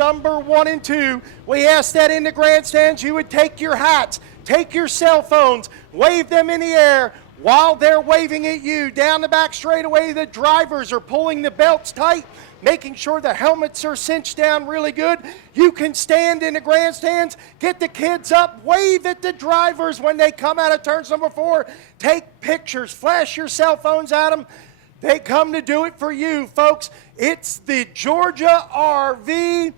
number 1 and 2. We asked that in the grandstands you would take your hats, take your cell phones, wave them in the air. While they're waving at you, down the back straightaway, the drivers are pulling the belts tight, making sure the helmets are cinched down really good. You can stand in the grandstands, get the kids up, wave at the drivers when they come out of turns number 4. Take pictures, flash your cell phones at them. They come to do it for you, folks. It's the Georgia RV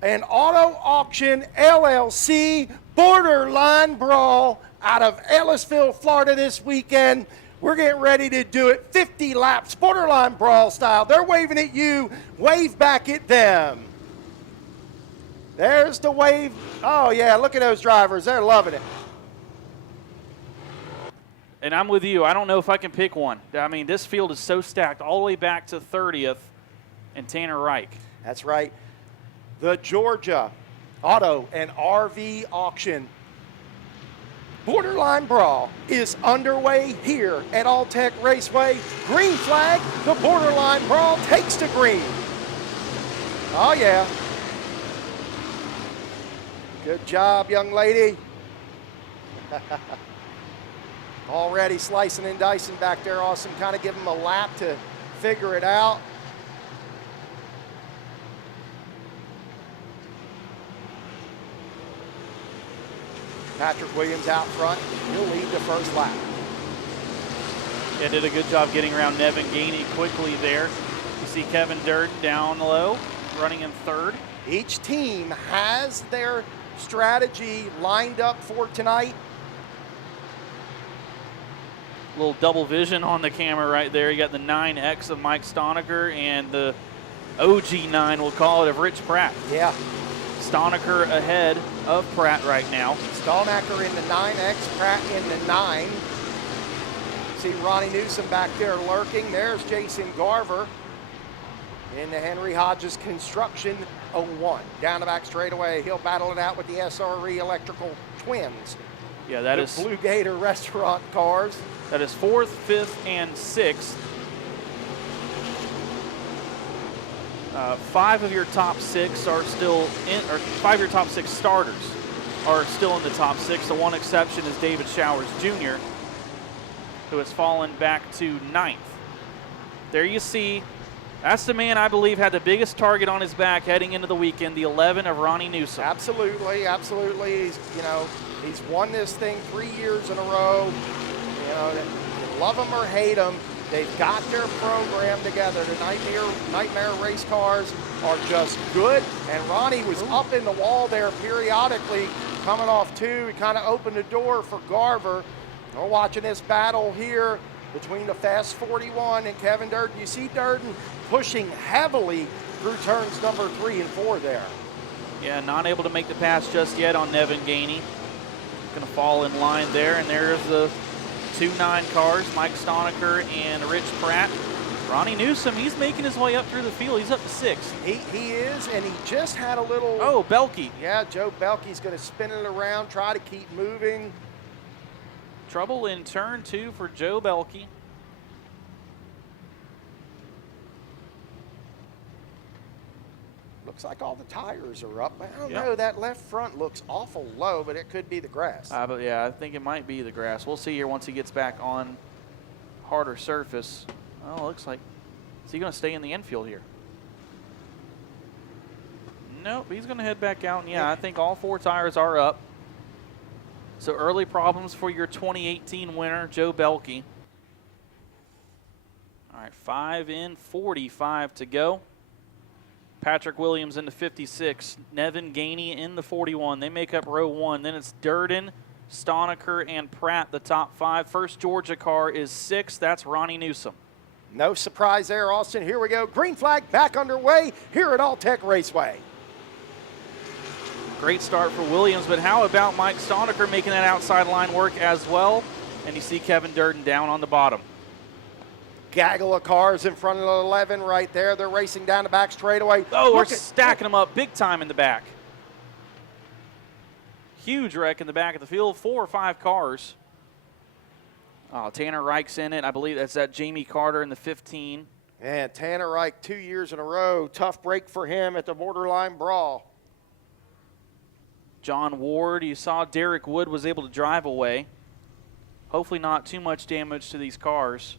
and Auto Auction LLC Borderline Brawl out of Ellisville, Florida this weekend. We're getting ready to do it 50 laps, Borderline Brawl style. They're waving at you, wave back at them. There's the wave. Oh yeah, look at those drivers, they're loving it. And I'm with you. I don't know if I can pick one. I mean, this field is so stacked all the way back to 30th and Tanner Reich. That's right. The Georgia Auto and RV Auction Borderline Brawl is underway here at Alltech Raceway. Green flag, the Borderline Brawl takes the green. Oh yeah. Good job, young lady. Already slicing and dicing back there. Awesome. Kind of give them a lap to figure it out. Patrick Williams out front. He'll lead the first lap. Yeah, did a good job getting around Nevin Gainey quickly there. You see Kevin Durden down low, running in 3rd. Each team has their strategy lined up for tonight. Little double vision on the camera right there. You got the 9X of Mike Stonecker and the OG9, we'll call it, of Rich Pratt. Yeah. Stonecker ahead of Pratt right now. Stonecker in the 9X, Pratt in the 9. See Ronnie Newsom back there lurking. There's Jason Garver in the Henry Hodges Construction 01. Down the back straightaway, he'll battle it out with the SRE Electrical Twins. Yeah, that is Blue Gator Restaurant cars. That is 4th, 5th, and 6th. 5 of your top 6 are still in, or 5 of your top 6 starters are still in the top 6. The one exception is David Showers Jr., who has fallen back to 9th. There you see, that's the man I believe had the biggest target on his back heading into the weekend, the 11 of Ronnie Newsom. Absolutely, absolutely. He's won this thing 3 years in a row. Love him or hate him, they've got their program together. The Nightmare race cars are just good. And Ronnie was up in the wall there periodically, coming off 2. He kind of opened the door for Garver. We're watching this battle here between the Fast 41 and Kevin Durden. You see Durden pushing heavily through turns number 3 and 4 there. Yeah, not able to make the pass just yet on Nevin Gainey. Going to fall in line there, and there's the 2-9 cars, Mike Stonecker and Rich Pratt. Ronnie Newsom, he's making his way up through the field. He's up to 6th. He is, and he just had a little... Oh, Belke. Yeah, Joe Belke's going to spin it around, try to keep moving. Trouble in turn 2 for Joe Belke. Looks like all the tires are up. I don't know, that left front looks awful low, but it could be the grass. But yeah, I think it might be the grass. We'll see here once he gets back on harder surface. Oh, looks like, is he going to stay in the infield here? Nope, he's going to head back out. And yeah, I think all 4 tires are up. So early problems for your 2018 winner, Joe Belke. All right, 5 in, 45 to go. Patrick Williams in the 56, Nevin Gainey in the 41. They make up row 1. Then it's Durden, Stonecker, and Pratt, the top 5. First Georgia car is 6. That's Ronnie Newsom. No surprise there, Austin. Here we go. Green flag back underway here at Alltech Raceway. Great start for Williams, but how about Mike Stonecker making that outside line work as well? And you see Kevin Durden down on the bottom. Gaggle of cars in front of the 11 right there. They're racing down the back straightaway. Oh, we're stacking them up big time in the back. Huge wreck in the back of the field. 4 or 5 cars. Oh, Tanner Reich's in it. I believe that's that Jamie Carter in the 15. And Tanner Reich, 2 years in a row. Tough break for him at the borderline brawl. John Ward, you saw Derek Wood was able to drive away. Hopefully not too much damage to these cars.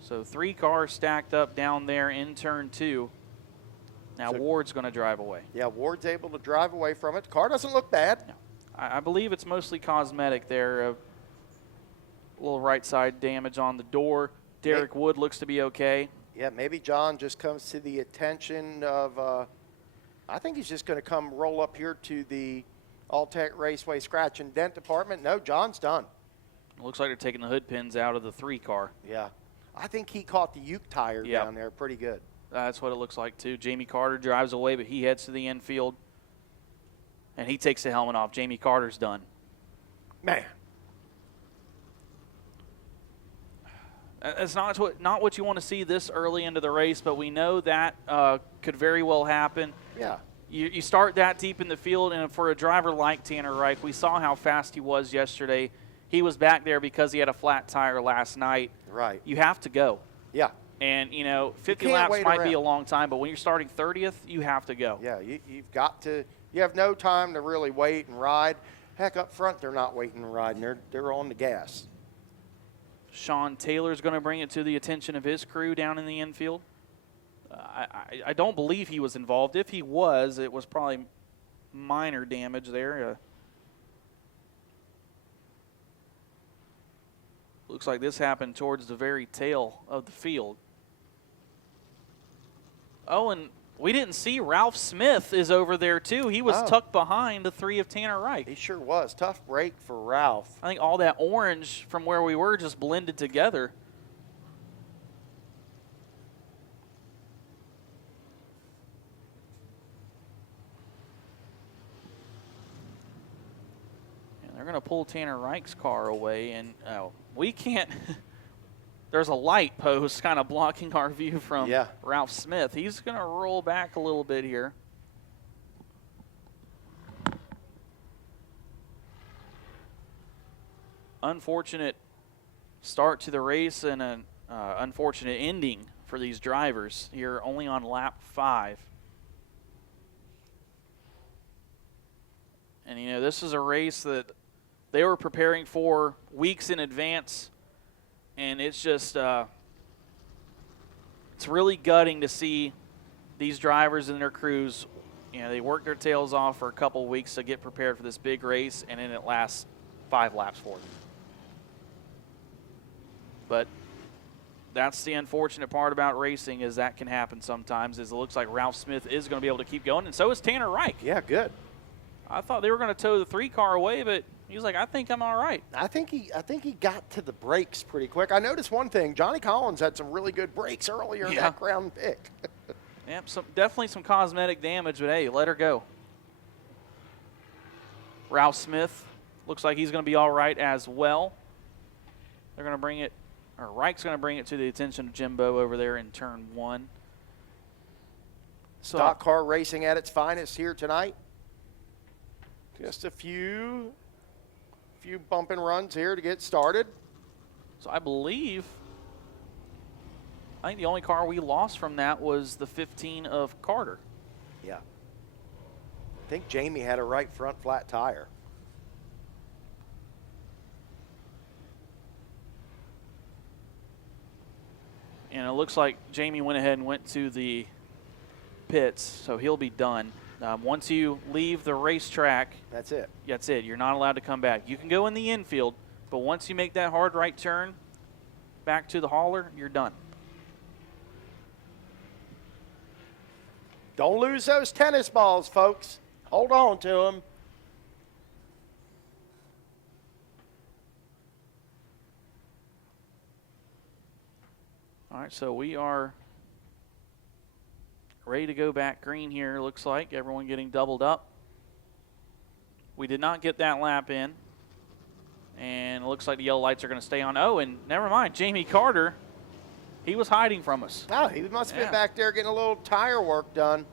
So 3 cars stacked up down there in turn 2. Now Ward's going to drive away. Yeah, Ward's able to drive away from it. The car doesn't look bad. No. I believe it's mostly cosmetic there. A little right side damage on the door. Derek Wood looks to be okay. Yeah, maybe John just comes to the attention of, I think he's just going to come roll up here to the Altec Raceway scratch and dent department. No, John's done. It looks like they're taking the hood pins out of the 3 car. Yeah. I think he caught the Uke tire down there pretty good. That's what it looks like, too. Jamie Carter drives away, but he heads to the infield. And he takes the helmet off. Jamie Carter's done. Man. It's not what you want to see this early into the race, but we know that could very well happen. Yeah. You start that deep in the field, and for a driver like Tanner Reich, we saw how fast he was yesterday. He was back there because he had a flat tire last night. Right. You have to go. Yeah. And, 50 laps might be a long time, but when you're starting 30th, you have to go. Yeah, you've got to. You have no time to really wait and ride. Heck, up front, they're not waiting and riding. They're on the gas. Sean Taylor's going to bring it to the attention of his crew down in the infield. I don't believe he was involved. If he was, it was probably minor damage there. Looks like this happened towards the very tail of the field. Oh, and we didn't see Ralph Smith is over there, too. He was tucked behind the 3 of Tanner Reich. He sure was. Tough break for Ralph. I think all that orange from where we were just blended together. And they're going to pull Tanner Reich's car away, and we can't. There's a light post kind of blocking our view from Ralph Smith. He's going to roll back a little bit here. Unfortunate start to the race and an unfortunate ending for these drivers here, only on lap 5. And, this is a race that they were preparing for weeks in advance. And it's just, it's really gutting to see these drivers and their crews, they work their tails off for a couple of weeks to get prepared for this big race, and then it lasts 5 laps for them. But that's the unfortunate part about racing, is that can happen sometimes, is it looks like Ralph Smith is going to be able to keep going, and so is Tanner Reich. Yeah, good. I thought they were going to tow the 3 car away, but he was like, I think I'm all right. I think he got to the brakes pretty quick. I noticed one thing. Johnny Collins had some really good brakes earlier in that ground pick. Yep, definitely some cosmetic damage, but hey, let her go. Ralph Smith looks like he's going to be all right as well. They're going to bring it, or Reich's going to bring it to the attention of Jimbo over there in turn 1. Stock car racing at its finest here tonight. Just a few bump and runs here to get started. So I think the only car we lost from that was the 15 of Carter. Yeah. I think Jamie had a right front flat tire. And it looks like Jamie went ahead and went to the pits, so he'll be done. Once you leave the racetrack, that's it. That's it. You're not allowed to come back. You can go in the infield, but once you make that hard right turn back to the hauler, you're done. Don't lose those tennis balls, folks. Hold on to them. All right, so we are ready to go back green here, looks like. Everyone getting doubled up. We did not get that lap in. And it looks like the yellow lights are going to stay on. Oh, and never mind, Jamie Carter, he was hiding from us. Oh, he must have been back there getting a little tire work done.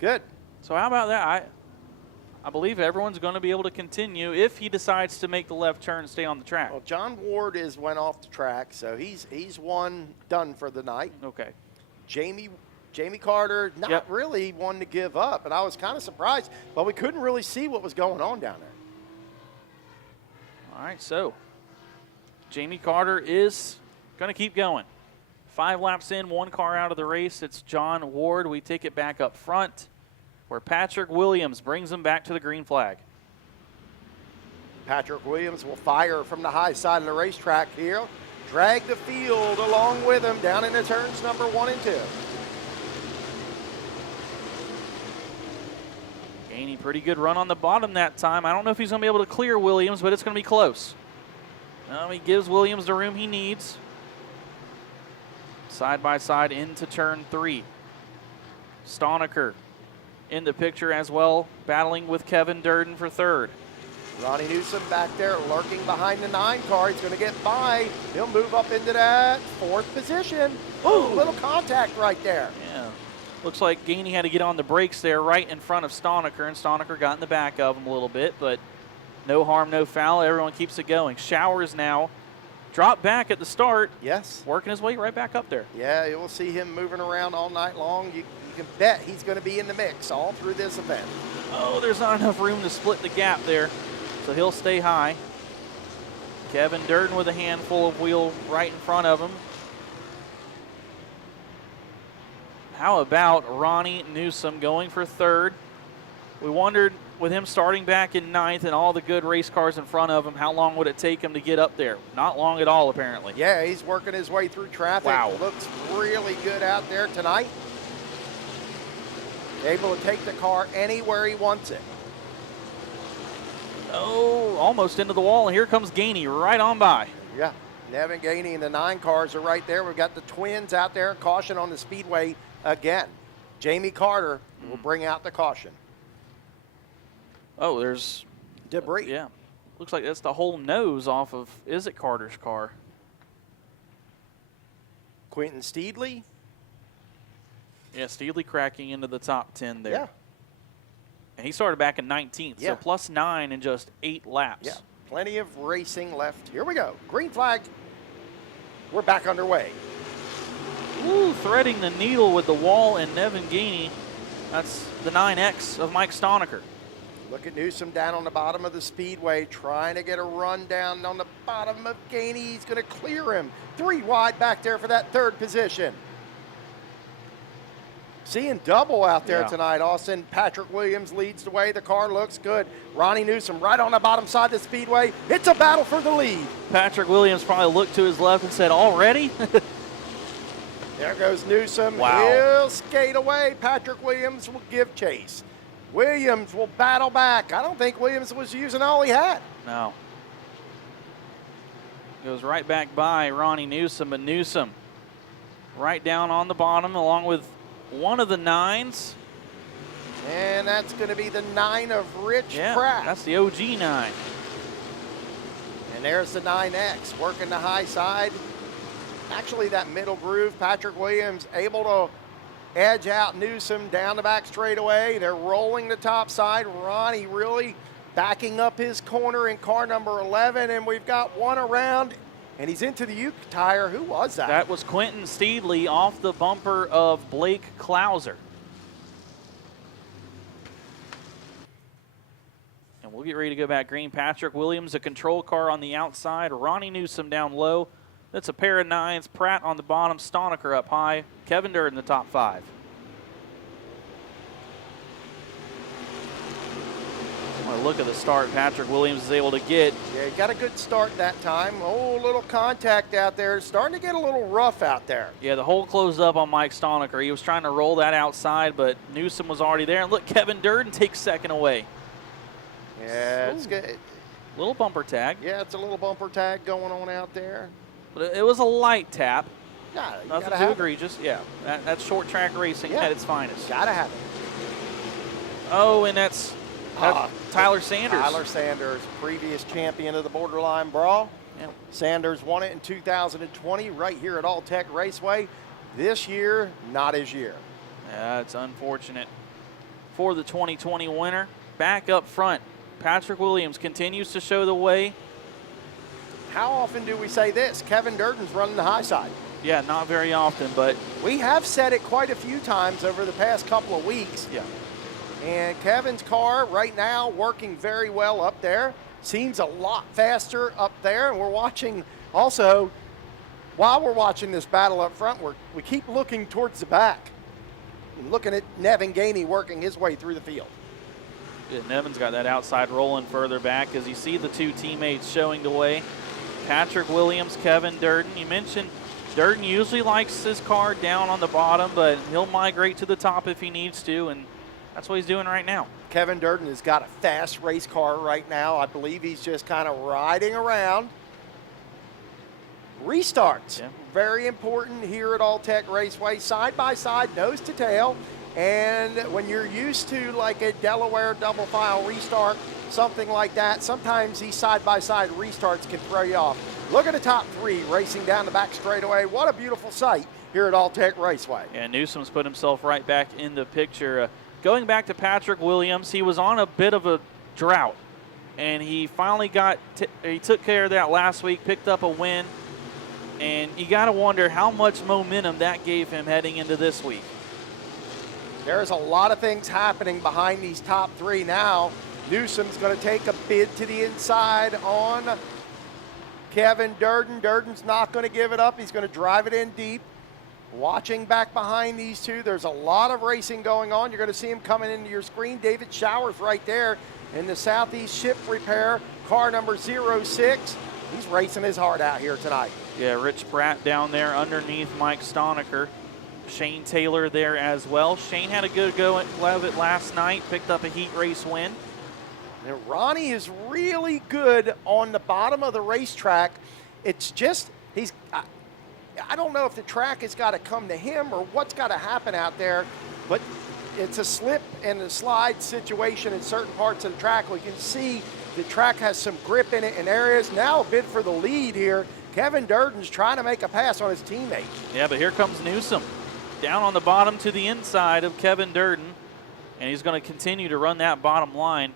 Good. So how about that? I believe everyone's going to be able to continue if he decides to make the left turn and stay on the track. Well, John Ward went off the track, so he's done for the night. Okay. Jamie Carter, not really one to give up, and I was kind of surprised, but we couldn't really see what was going on down there. All right, so Jamie Carter is going to keep going. 5 laps in, 1 car out of the race. It's John Ward. We take it back up front, where Patrick Williams brings them back to the green flag. Patrick Williams will fire from the high side of the racetrack here, drag the field along with him down into turns number 1 and 2. Gainey, pretty good run on the bottom that time. I don't know if he's going to be able to clear Williams, but it's going to be close. He gives Williams the room he needs. Side by side into turn 3. Stoniker in the picture as well, battling with Kevin Durden for 3rd. Ronnie Newsom back there lurking behind the 9 car. He's going to get by. He'll move up into that 4th position. Ooh, little contact right there. Yeah. Looks like Gainey had to get on the brakes there right in front of Stoniker, and Stoniker got in the back of him a little bit, but no harm, no foul. Everyone keeps it going. Showers now dropped back at the start. Yes. Working his way right back up there. Yeah, you'll see him moving around all night long. You can bet he's going to be in the mix all through this event. Oh, there's not enough room to split the gap there, so he'll stay high. Kevin Durden with a handful of wheel right in front of him. How about Ronnie Newsom going for 3rd? We wondered, with him starting back in 9th and all the good race cars in front of him, how long would it take him to get up there? Not long at all, apparently. Yeah, he's working his way through traffic. Wow. Looks really good out there tonight. Able to take the car anywhere he wants it. Oh, almost into the wall, and here comes Gainey right on by. Yeah, Nevin Gainey and the 9 cars are right there. We've got the twins out there. Caution on the speedway again. Jamie Carter will bring out the caution. Oh, there's debris. Yeah. Looks like that's the whole nose off of, is it Carter's car? Quentin Steedley. Yeah, Steedley cracking into the top 10 there. Yeah. And he started back in 19th, Yeah. so plus 9 in just 8 laps. Yeah, plenty of racing left. Here we go. Green flag. We're back underway. Ooh, threading the needle with the wall and Nevin Gainey. That's the 9X of Mike Stoniker. Look at Newsom down on the bottom of the speedway, trying to get a run down on the bottom of Gainey. He's going to clear him. 3 wide back there for that 3rd position. Seeing double out there tonight, Austin. Patrick Williams leads the way. The car looks good. Ronnie Newsom right on the bottom side of the speedway. It's a battle for the lead. Patrick Williams probably looked to his left and said, already? There goes Newsom. Wow. He'll skate away. Patrick Williams will give chase. Williams will battle back. I don't think Williams was using all he had. No. Goes right back by Ronnie Newsom, but Newsom right down on the bottom along with one of the 9s. And that's going to be the 9 of Rich Pratt. That's the OG 9. And there's the 9X working the high side. Actually, that middle groove, Patrick Williams able to edge out Newsom down the back straightaway. They're rolling the top side. Ronnie really backing up his corner in car number 11, and we've got one around, and he's into the Uke tire. Who was that? That was Quentin Steedley off the bumper of Blake Klauser. And we'll get ready to go back green. Patrick Williams, a control car on the outside. Ronnie Newsom down low. That's a pair of 9s. Pratt on the bottom. Stoniker up high. Kevin Durden in the top 5. What a look at the start Patrick Williams is able to get. Yeah, he got a good start that time. Oh, little contact out there. Starting to get a little rough out there. Yeah, the hole closed up on Mike Stoniker. He was trying to roll that outside, but Newsom was already there. And look, Kevin Durden takes second away. Yeah, it's good. Little bumper tag. Yeah, it's a little bumper tag going on out there. But it was a light tap. Yeah, nothing too egregious. Yeah, that's short track racing at its finest. Gotta have it. Oh, and that's Tyler Sanders. Tyler Sanders, previous champion of the Borderline Brawl. Yeah. Sanders won it in 2020 right here at All-Tech Raceway. This year, not his year. Yeah, it's unfortunate for the 2020 winner. back up front. Patrick Williams continues to show the way. How often do we say this? Kevin Durden's running the high side. Yeah, not very often, but We have said it quite a few times over the past couple of weeks. yeah. And Kevin's car right now working very well up there. Seems a lot faster up there. And we're watching also, while we're watching this battle up front, we keep looking towards the back. And looking at Nevin Gainey working his way through the field. Yeah, Nevin's got that outside rolling further back as you see the two teammates showing the way. Patrick Williams, Kevin Durden. You mentioned Durden usually likes his car down on the bottom, but he'll migrate to the top if he needs to, and that's what he's doing right now. Kevin Durden has got a fast race car right now. I believe he's just kind of riding around. Restarts, Yeah. very important here at All-Tech Raceway, side by side, nose to tail. And when you're used to like a Delaware double file restart, something like that, sometimes these side by side restarts can throw you off. Look at the top three racing down the back straightaway. What a beautiful sight here at All-Tech Raceway. And Newsom's put himself right back in the picture. Going back to Patrick Williams, he was on a bit of a drought, and he finally he took care of that last week, picked up a win, and you got to wonder how much momentum that gave him heading into this week. There's a lot of things happening behind these top three now. Newsom's going to take a bid to the inside on Kevin Durden. Durden's not going to give it up. He's going to drive it in deep. Watching back behind these two, there's a lot of racing going on. You're going to see him coming into your screen. David Showers right there in the Southeast Ship Repair, car number 06. He's racing his heart out here tonight. Yeah, Rich Pratt down there underneath Mike Stonecker. Shane Taylor there as well. Shane had a good go at Levitt last night, picked up a heat race win. And Ronnie is really good on the bottom of the racetrack. It's just, I don't know if the track has got to come to him or what's got to happen out there, but it's a slip and a slide situation in certain parts of the track. We can see the track has some grip in it in areas. Now a bid for the lead here. Kevin Durden's trying to make a pass on his teammate. Yeah, but here comes Newsom. Down on the bottom to the inside of Kevin Durden, and he's going to continue to run that bottom line.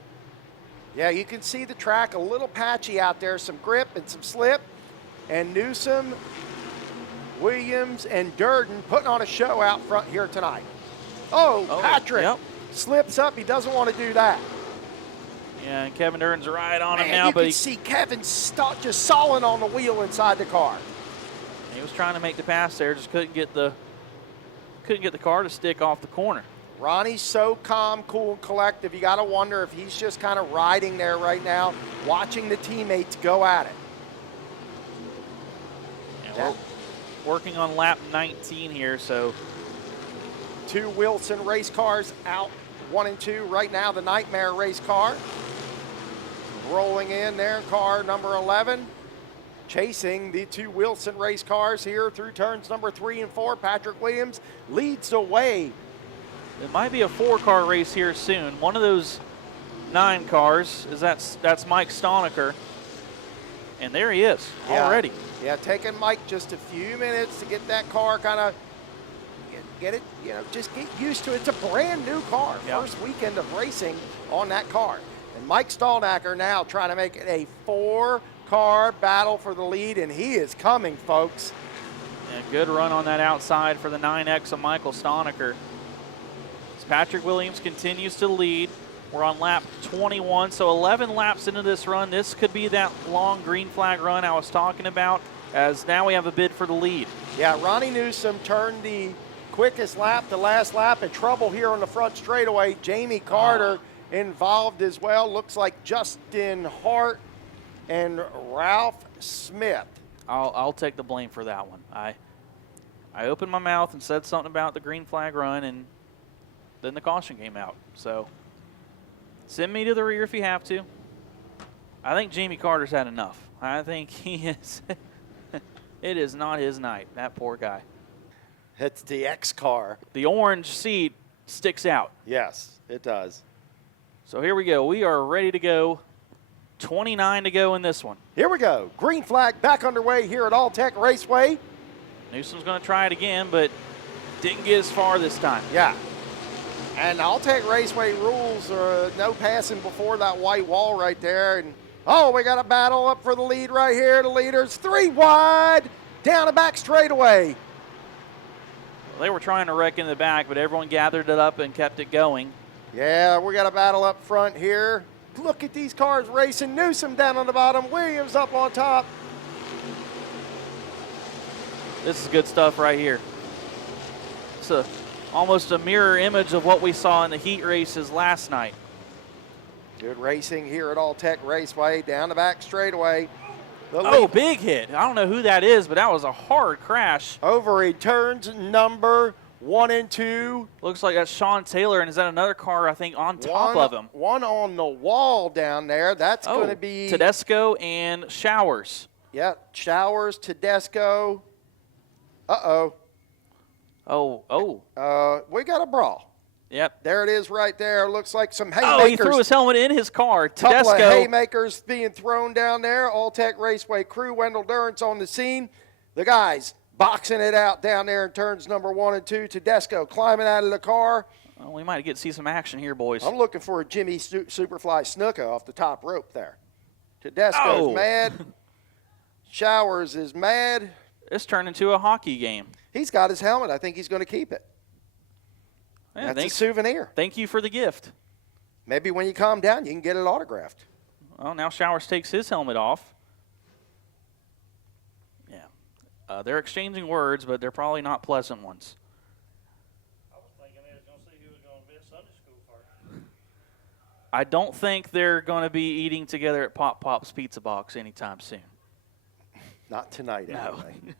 Yeah, you can see the track a little patchy out there, some grip and some slip. And Newsom, Williams, and Durden putting on a show out front here tonight. Oh, Patrick slips up. He doesn't want to do that. Yeah, and Kevin Durden's right on him Man, now, you but can see Kevin just sawing on the wheel inside the car. he was trying to make the pass there, just couldn't get the car to stick off the corner. Ronnie's so calm, cool, and collective. You got to wonder if he's just kind of riding there right now, watching the teammates go at it. And we're working on lap 19 here, so two Wilson race cars out, 1 and 2 right now. The Nightmare race car rolling in there, car number 11, chasing the two Wilson race cars here through turns number 3 and 4. Patrick Williams leads the way. it might be a 4-car race here soon. One of those 9 cars that's Mike Stonecker, and there he is already. Yeah, taking Mike just a few minutes to get that car kind of get it, just get used to it. It's a brand new car. First weekend of racing on that car. And Mike Stonecker now trying to make it a 4-car battle for the lead, and he is coming, folks. And a good run on that outside for the 9X of Michael Stonecker. As Patrick Williams continues to lead. We're on lap 21, so 11 laps into this run. This could be that long green flag run I was talking about, as now we have a bid for the lead. Yeah, Ronnie Newsom turned the quickest lap, the last lap, in trouble here on the front straightaway. Jamie Carter involved as well. Looks like Justin Hart and Ralph Smith. I'll take the blame for that one. I opened my mouth and said something about the green flag run, and then the caution came out. So send me to the rear if you have to. I think Jamie Carter's had enough. I think he is. It is not his night, that poor guy. It's the X car. The orange seat sticks out. Yes, it does. So here we go. We are ready to go. 29 to go in this one. Here we go. Green flag back underway here at All-Tech Raceway. Newsom's going to try it again, but didn't get as far this time. Yeah. And I'll take Raceway rules, no passing before that white wall right there. And oh, we got a battle up for the lead right here. The leaders 3 wide, down the back straightaway. They were trying to wreck in the back, but everyone gathered it up and kept it going. Yeah, we got a battle up front here. Look at these cars racing. Newsom down on the bottom, Williams up on top. This is good stuff right here. It's almost a mirror image of what we saw in the heat races last night. Good racing here at All-Tech Raceway, down the back straightaway. Oh, big hit. I don't know who that is, but that was a hard crash. Over in turns number 1 and 2. Looks like that's Sean Taylor, and is that another car, I think, on top of him? One on the wall down there. That's going to be Tedesco and Showers. Yeah, Showers, Tedesco. Uh-oh. We got a brawl. Yep. There it is right there. Looks like some haymakers. Oh, he threw his helmet in his car. Tedesco. Couple of haymakers being thrown down there. All-Tech Raceway crew, Wendell Durrance on the scene. The guys boxing it out down there in turns number 1 and 2. Tedesco climbing out of the car. Well, we might get to see some action here, boys. I'm looking for a Jimmy Superfly Snuka off the top rope there. Tedesco's mad. Showers is mad. It's turned into a hockey game. He's got his helmet. I think he's going to keep it. Yeah, That's a souvenir. Thank you for the gift. Maybe when you calm down, you can get it autographed. Well, now Showers takes his helmet off. Yeah. They're exchanging words, but they're probably not pleasant ones. I was thinking they was going to see who was going to be at Sunday school first. I don't think they're going to be eating together at Pop Pop's Pizza Box anytime soon. Not tonight, anyway. No.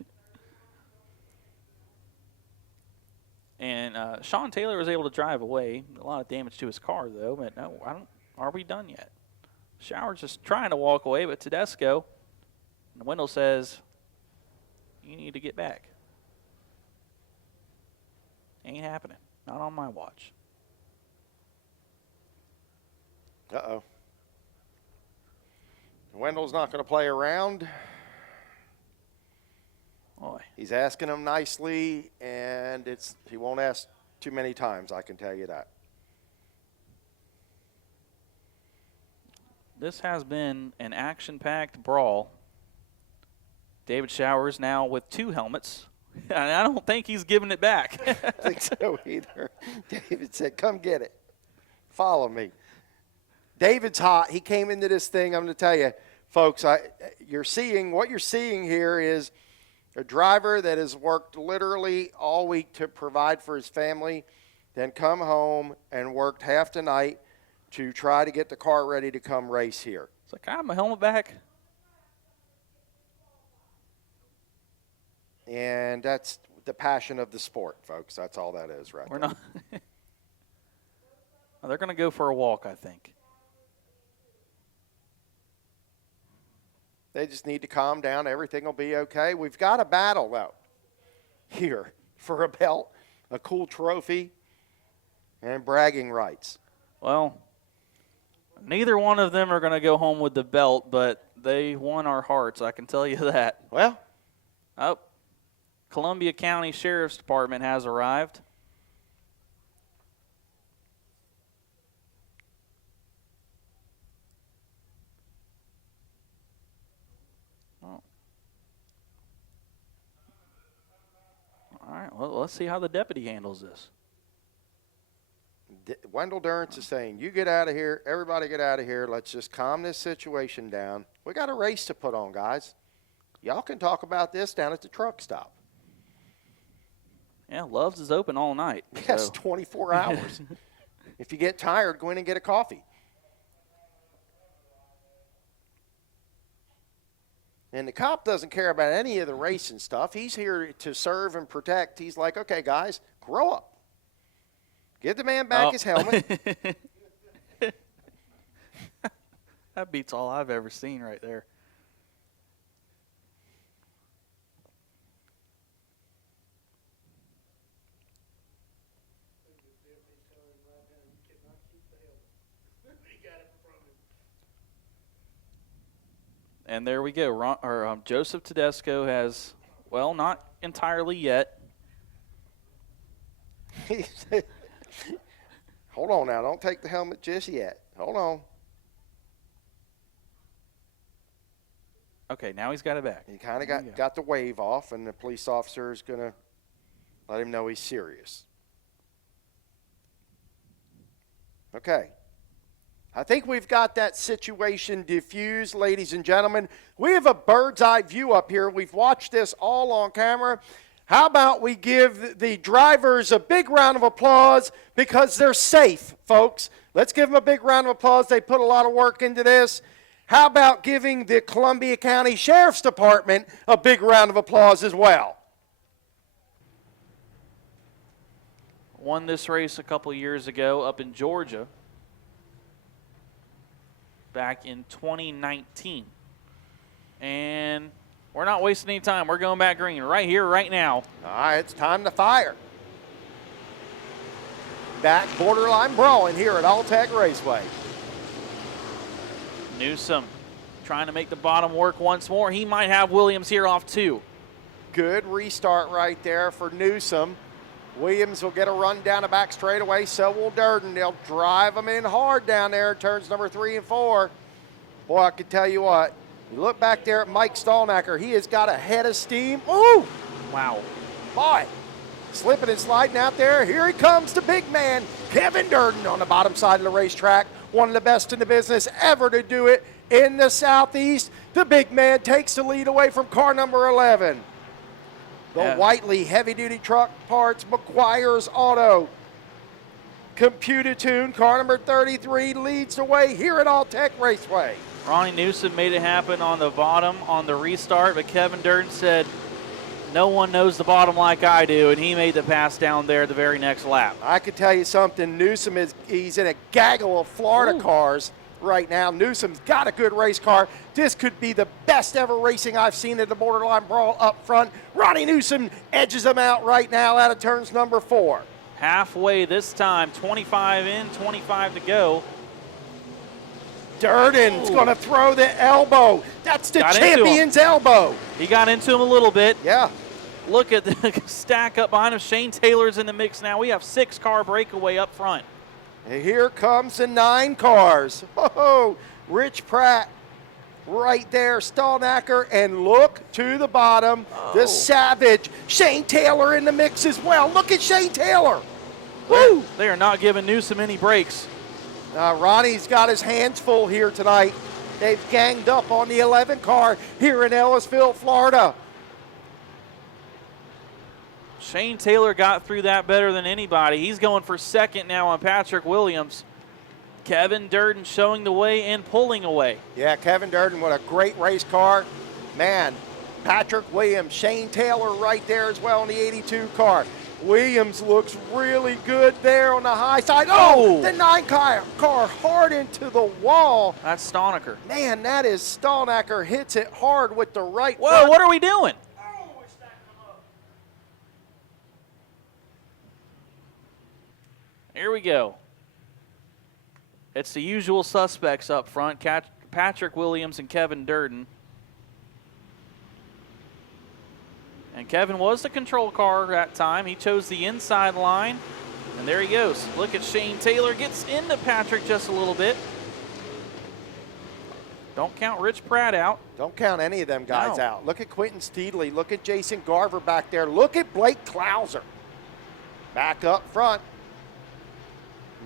And Sean Taylor was able to drive away. A lot of damage to his car, though. But no, are we done yet? Showers just trying to walk away, but Tedesco, and Wendell says, you need to get back. Ain't happening. Not on my watch. Uh-oh. Wendell's not going to play around. Boy. He's asking him nicely, and he won't ask too many times, I can tell you that. This has been an action-packed brawl. David Showers now with 2 helmets. And I don't think he's giving it back. I think so either. David said, come get it. Follow me. David's hot. He came into this thing. I'm going to tell you, folks, what you're seeing here is a driver that has worked literally all week to provide for his family, then come home and worked half the night to try to get the car ready to come race here. It's like, I have my helmet back. And that's the passion of the sport, folks. That's all that is right We're there. not. Well, they're going to go for a walk, I think. They just need to calm down. Everything will be okay. We've got a battle, though, here for a belt, a cool trophy, and bragging rights. Well, neither one of them are going to go home with the belt, but they won our hearts, I can tell you that. Well, Oh, Columbia County Sheriff's Department has arrived. All right, well, let's see how the deputy handles this. Wendell Durrance is saying, you get out of here, everybody get out of here. Let's just calm this situation down. We got a race to put on, guys. Y'all can talk about this down at the truck stop. Yeah, Love's is open all night. Yes, so. 24 hours. If you get tired, go in and get a coffee. And the cop doesn't care about any of the racing stuff. He's here to serve and protect. He's like, okay, guys, grow up. Give the man back his helmet. That beats all I've ever seen right there. And there we go. Joseph Tedesco has, well, not entirely yet. Hold on now. Don't take the helmet just yet. Hold on. Okay, now he's got it back. He kind of got the wave off, and the police officer is going to let him know he's serious. Okay. I think we've got that situation diffused, ladies and gentlemen. We have a bird's eye view up here. We've watched this all on camera. How about we give the drivers a big round of applause because they're safe, folks. Let's give them a big round of applause. They put a lot of work into this. How about giving the Columbia County Sheriff's Department a big round of applause as well? Won this race a couple years ago up in Georgia back in 2019. And we're not wasting any time. We're going back green right here, right now. All right, it's time to fire. Back borderline brawling here at Alltech Raceway. Newsom trying to make the bottom work once more. He might have Williams here off 2. Good restart right there for Newsom. Williams will get a run down the back straightaway, so will Durden. They'll drive them in hard down there, turns number 3 and 4. Boy, I can tell you what, you look back there at Mike Stallnacker, he has got a head of steam. Ooh! Wow. Boy, slipping and sliding out there. Here he comes, the big man, Kevin Durden on the bottom side of the racetrack. One of the best in the business ever to do it in the Southeast. The big man takes the lead away from car number 11. The Whiteley heavy-duty truck parts, McGuire's Auto. Computer-tuned, car number 33 leads the way here at Alltech Raceway. Ronnie Newsom made it happen on the bottom on the restart, but Kevin Durden said, no one knows the bottom like I do, and he made the pass down there the very next lap. I could tell you something. Newsom he's in a gaggle of Florida cars right now. Newsom's got a good race car. This could be the best ever racing I've seen at the borderline brawl up front. Ronnie Newsom edges him out right now out of turns number 4. Halfway this time, 25 in, 25 to go. Durden's going to throw the elbow. That's the champion's elbow. He got into him a little bit. Yeah. Look at the stack up behind him. Shane Taylor's in the mix now. We have 6-car breakaway up front. And here comes the 9 cars. Oh, Rich Pratt right there, Stallnacker, and look to the bottom, the Savage. Shane Taylor in the mix as well. Look at Shane Taylor. Woo! They are not giving Newsom any breaks. Ronnie's got his hands full here tonight. They've ganged up on the 11 car here in Ellisville, Florida. Shane Taylor got through that better than anybody. He's going for second now on Patrick Williams. Kevin Durden showing the way and pulling away. Yeah, Kevin Durden, what a great race car. Man, Patrick Williams, Shane Taylor right there as well in the 82 car. Williams looks really good there on the high side. Oh, the 9 car hard into the wall. That's Stallnacker. Man, that is Stallnacker. Hits it hard with the right Whoa, front. what are we doing? Here we go. It's the usual suspects up front, Patrick Williams and Kevin Durden. And Kevin was the control car that time. He chose the inside line, and there he goes. Look at Shane Taylor, gets into Patrick just a little bit. Don't count Rich Pratt out. Don't count any of them guys out. Look at Quentin Steedley. Look at Jason Garver back there. Look at Blake Klauser back up front.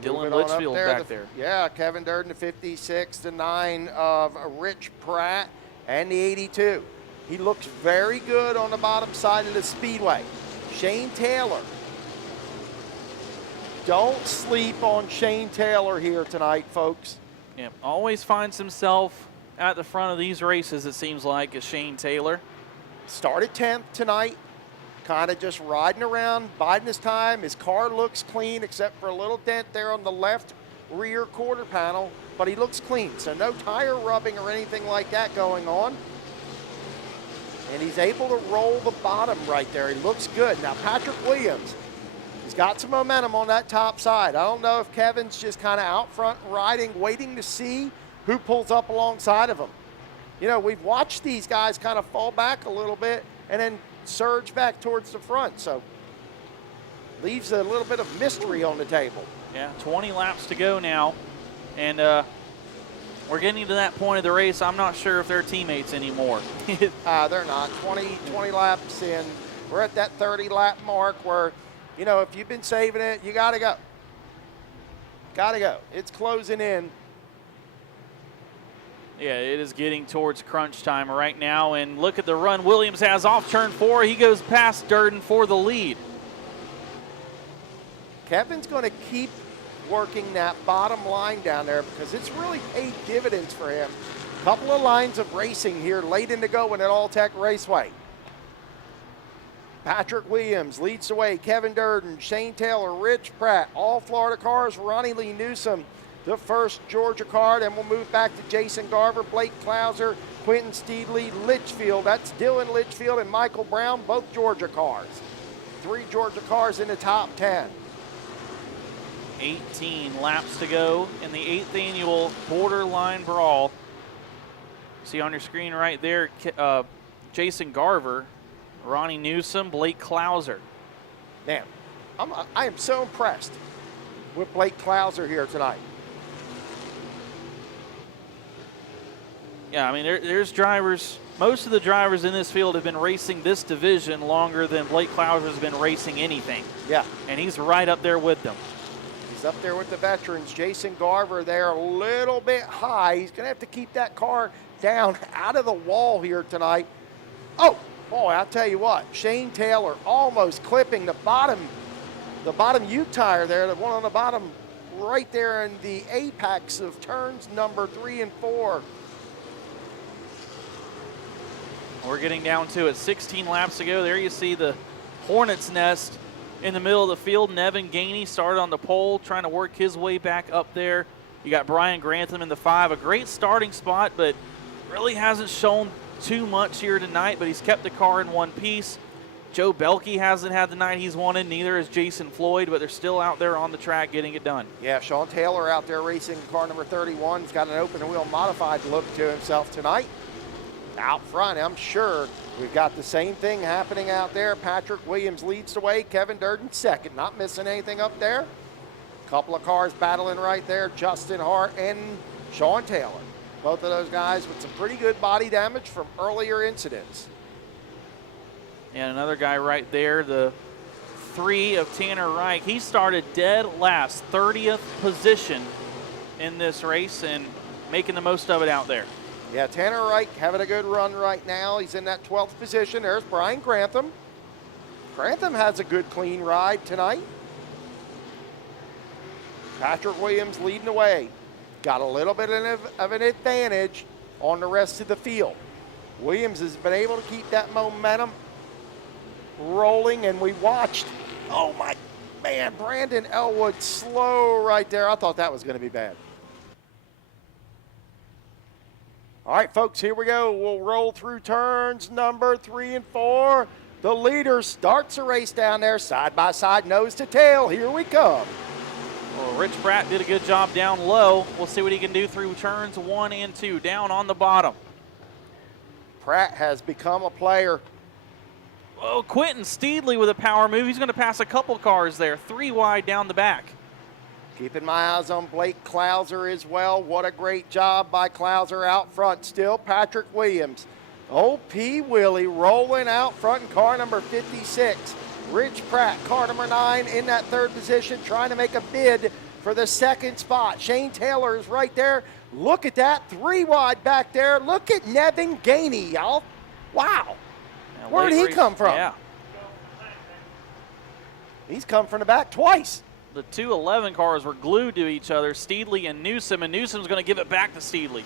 Dylan Litchfield back there. Yeah, Kevin Durden, the 56, the 9 of Rich Pratt, and the 82. He looks very good on the bottom side of the speedway. Shane Taylor. Don't sleep on Shane Taylor here tonight, folks. Yeah, always finds himself at the front of these races, it seems like, is Shane Taylor. Started 10th tonight. Kind of just riding around, biding his time. His car looks clean except for a little dent there on the left rear quarter panel, but he looks clean. So no tire rubbing or anything like that going on. And he's able to roll the bottom right there. He looks good. Now Patrick Williams, he's got some momentum on that top side. I don't know if Kevin's just kind of out front riding, waiting to see who pulls up alongside of him. You know, we've watched these guys kind of fall back a little bit and then surge back towards the front. So leaves a little bit of mystery on the table. Yeah, 20 laps to go now. And we're getting to that point of the race. I'm not sure if they're teammates anymore. They're not. 20 laps in. We're at that 30 lap mark where, you know, if you've been saving it, you got to go. Got to go. It's closing in. Yeah, it is getting towards crunch time right now. And look at the run Williams has off turn 4. He goes past Durden for the lead. Kevin's going to keep working that bottom line down there because it's really paid dividends for him. Couple of lines of racing here late in the going at All-Tech Raceway. Patrick Williams leads the way. Kevin Durden, Shane Taylor, Rich Pratt, all Florida cars. Ronnie Lee Newsom, the first Georgia car. And we'll move back to Jason Garver, Blake Klauser, Quentin Steedley, Litchfield. That's Dylan Litchfield and Michael Brown, both Georgia cars. 3 Georgia cars in the top 10. 18 laps to go in the 8th annual Borderline Brawl. See on your screen right there, Jason Garver, Ronnie Newsom, Blake Klauser. Man, I am so impressed with Blake Klauser here tonight. Yeah, I mean, there's drivers. Most of the drivers in this field have been racing this division longer than Blake Klauser has been racing anything. Yeah. And he's right up there with them. He's up there with the veterans. Jason Garver there a little bit high. He's going to have to keep that car down out of the wall here tonight. Oh, boy, I'll tell you what. Shane Taylor almost clipping the bottom U tire there, the one on the bottom right there in the apex of turns number 3 and 4. We're getting down to it. 16 laps to go. There you see the Hornet's Nest in the middle of the field. Nevin Gainey started on the pole, trying to work his way back up there. You got Brian Grantham in the 5. A great starting spot, but really hasn't shown too much here tonight, but he's kept the car in one piece. Joe Belkey hasn't had the night he's wanted, neither has Jason Floyd, but they're still out there on the track getting it done. Yeah, Sean Taylor out there racing car number 31. He's got an open wheel modified look to himself tonight. Out front, I'm sure we've got the same thing happening out there. Patrick Williams leads the way. Kevin Durden second. Not missing anything up there. Couple of cars battling right there. Justin Hart and Sean Taylor. Both of those guys with some pretty good body damage from earlier incidents. And another guy right there, the 3 of Tanner Reich. He started dead last, 30th position in this race and making the most of it out there. Yeah, Tanner Reich having a good run right now. He's in that 12th position. There's Brian Grantham. Grantham has a good, clean ride tonight. Patrick Williams leading the way. Got a little bit of an advantage on the rest of the field. Williams has been able to keep that momentum rolling, and we watched, oh my man, Brandon Elwood slow right there. I thought that was going to be bad. All right, folks, here we go. We'll roll through turns number 3 and 4. The leader starts the race down there, side by side, nose to tail. Here we come. Well, Rich Pratt did a good job down low. We'll see what he can do through turns 1 and 2, down on the bottom. Pratt has become a player. Oh, Quentin Steedley with a power move. He's going to pass a couple cars there, 3 wide down the back. Keeping my eyes on Blake Klauser as well. What a great job by Klauser out front. Still Patrick Williams. O.P. Willie rolling out front in car number 56. Rich Pratt, car number 9, in that 3rd position, trying to make a bid for the 2nd spot. Shane Taylor is right there. Look at that, 3 wide back there. Look at Nevin Gainey, y'all. Wow. Yeah, where did he come from? Yeah. He's come from the back twice. The 211 cars were glued to each other, Steedley and Newsom's going to give it back to Steedley.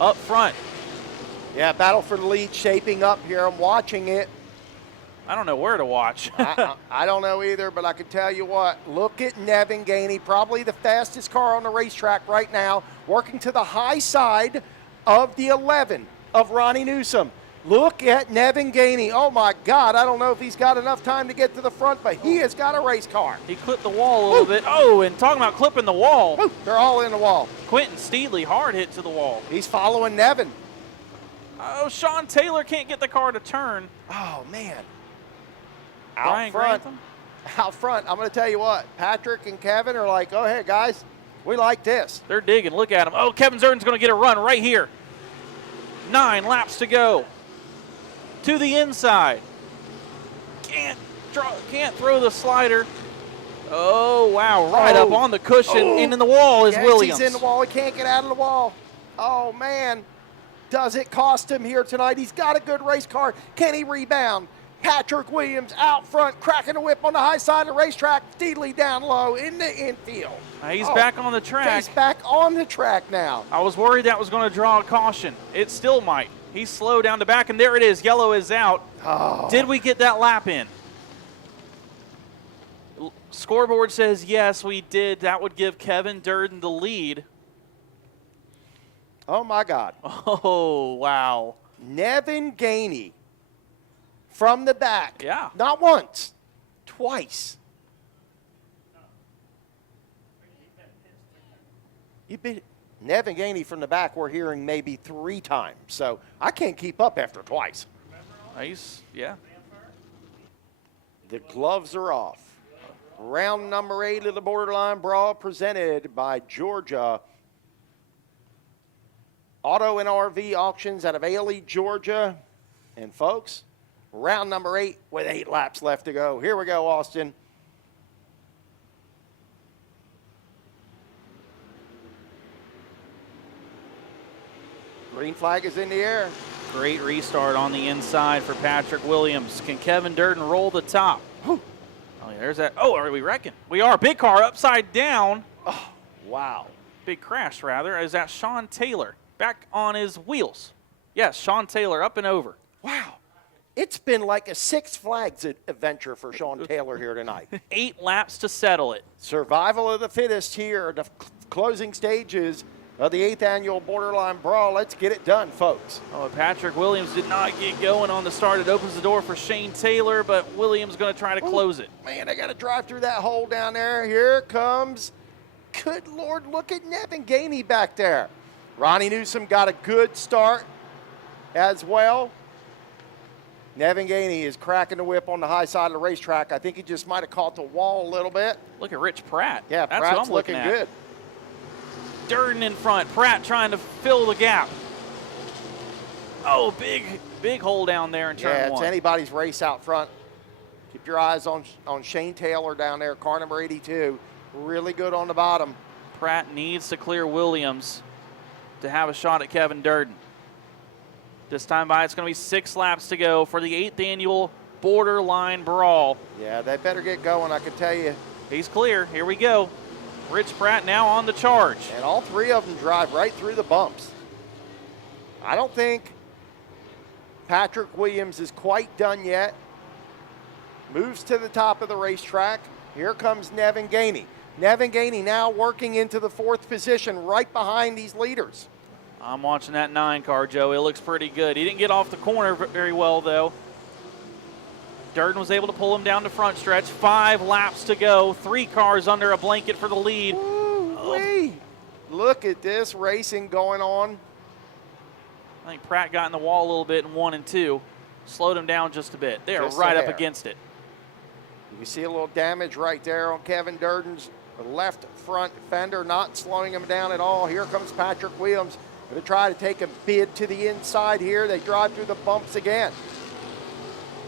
Up front. Yeah, battle for the lead shaping up here. I'm watching it. I don't know where to watch. I don't know either, but I can tell you what. Look at Nevin Gainey, probably the fastest car on the racetrack right now, working to the high side of the 11 of Ronnie Newsom. Look at Nevin Gainey. Oh, my God. I don't know if he's got enough time to get to the front, but he has got a race car. He clipped the wall a little bit. Oh, and talking about clipping the wall. Ooh, they're all in the wall. Quentin Steedley, hard hit to the wall. He's following Nevin. Oh, Sean Taylor can't get the car to turn. Oh, man. Brian Grantham? Out front, I'm going to tell you what, Patrick and Kevin are like, go ahead, guys. We like this. They're digging. Look at him. Oh, Kevin Zerden's going to get a run right here. 9 laps to go. To the inside. Can't throw the slider. Oh, wow. Right up on the cushion. And in the wall is Yes, Williams. He's in the wall. He can't get out of the wall. Oh, man. Does it cost him here tonight? He's got a good race car. Can he rebound? Patrick Williams out front, cracking a whip on the high side of the racetrack. Steedley down low in the infield. He's back on the track. He's back on the track now. I was worried that was going to draw a caution. It still might. He's slow down the back, and there it is. Yellow is out. Oh. Did we get that lap in? Scoreboard says yes, we did. That would give Kevin Durden the lead. Oh, my God. Oh, wow. Nevin Gainey from the back. Yeah. Not once, twice. You've been Nevin Gainey from the back, we're hearing maybe 3 times. So I can't keep up after twice. Yeah. The gloves are off. Round number 8 of the Borderline Brawl presented by Georgia Auto and RV Auctions out of Ailey, Georgia. And folks, round number 8 with 8 laps left to go. Here we go, Austin. Green flag is in the air. Great restart on the inside for Patrick Williams. Can Kevin Durden roll the top? Whew. Oh, yeah, there's that. Oh, are we wrecking? We are. Big car upside down. Oh, wow. Big crash, rather. Is that Sean Taylor back on his wheels? Yes, Sean Taylor up and over. Wow. It's been like a Six Flags adventure for Sean Taylor here tonight. 8 laps to settle it. Survival of the fittest here, the closing stages of the 8th annual Borderline Brawl. Let's get it done, folks. Oh, Patrick Williams did not get going on the start. It opens the door for Shane Taylor, but Williams going to try to close it. Man, I got to drive through that hole down there. Here comes, good Lord, look at Nevin Gainey back there. Ronnie Newsom got a good start as well. Nevin Gainey is cracking the whip on the high side of the racetrack. I think he just might have caught the wall a little bit. Look at Rich Pratt. Yeah, that's Pratt's what I'm looking at. good. Durden in front. Pratt trying to fill the gap. Oh, big hole down there in turn 1. Yeah, it's anybody's race out front. Keep your eyes on Shane Taylor down there, car number 82. Really good on the bottom. Pratt needs to clear Williams to have a shot at Kevin Durden. This time by, it's going to be 6 laps to go for the 8th annual Borderline Brawl. Yeah, they better get going, I can tell you. He's clear. Here we go. Rich Pratt now on the charge. And all 3 of them drive right through the bumps. I don't think Patrick Williams is quite done yet. Moves to the top of the racetrack. Here comes Nevin Gainey. Nevin Gainey now working into the 4th position right behind these leaders. I'm watching that 9 car, Joe. It looks pretty good. He didn't get off the corner very well, though. Durden was able to pull him down the front stretch. 5 laps to go. 3 cars under a blanket for the lead. Woo-wee. Look at this racing going on. I think Pratt got in the wall a little bit in 1 and 2. Slowed him down just a bit. They are Just right a up hair. against it. You see a little damage right there on Kevin Durden's left front fender, not slowing him down at all. Here comes Patrick Williams. Going to try to take a bid to the inside here. They drive through the bumps again.